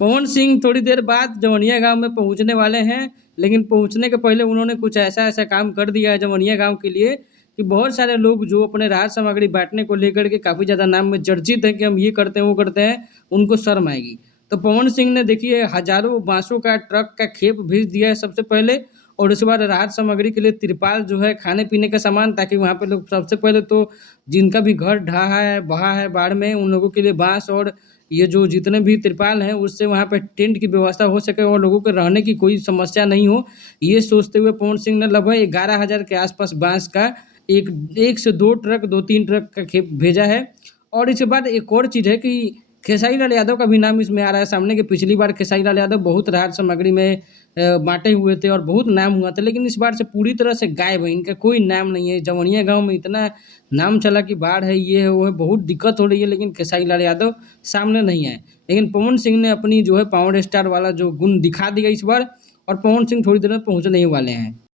पवन सिंह थोड़ी देर बाद जवनिया गाँव में पहुँचने वाले हैं, लेकिन पहुँचने के पहले उन्होंने कुछ ऐसा-ऐसा काम कर दिया है जवनिया गाँव के लिए कि बहुत सारे लोग जो अपने राहत सामग्री बाँटने को लेकर के काफ़ी ज़्यादा नाम में चर्चित हैं कि हम ये करते हैं, वो करते हैं, उनको शर्म आएगी। तो पवन सिंह ने देखिए हज़ारों बाँसों का ट्रक का खेप भेज दिया है सबसे पहले और उसके बाद राहत सामग्री के लिए तिरपाल जो है, खाने-पीने का सामान ताकि वहाँ पे लोग सबसे पहले तो जिनका भी घर ढहा है, बहा है बाढ़ में, उन लोगों के लिए बाँस और ये जो जितने भी तिरपाल हैं, उससे वहाँ पे टेंट की व्यवस्था हो सके और लोगों के रहने की कोई समस्या नहीं हो। ये सोचते हुए पवन सिंह ने लगभग 11,000 के आस-पास बाँस का एक 1 से 2 ट्रक, 2-3 ट्रक का खेप भेजा है। और इसके बाद एक और चीज़ है कि खेसारी लाल यादव का भी नाम इसमें आ रहा है सामने कि पिछली बार खेसारी लाल यादव बहुत राहत सामग्री में बाँटे हुए थे और बहुत नाम हुआ था, लेकिन इस बार से पूरी तरह से गायब है, इनका कोई नाम नहीं है। जवनिया गाँव में इतना नाम चला कि बाढ़ है, ये है, वो है, बहुत दिक्कत हो रही है, लेकिन खेसारी लाल यादव सामने नहीं आए। लेकिन पवन सिंह ने अपनी जो है पावर स्टार वाला जो गुण दिखा दिया इस बार और पवन सिंह थोड़ी देर में पहुँचने ही वाले हैं।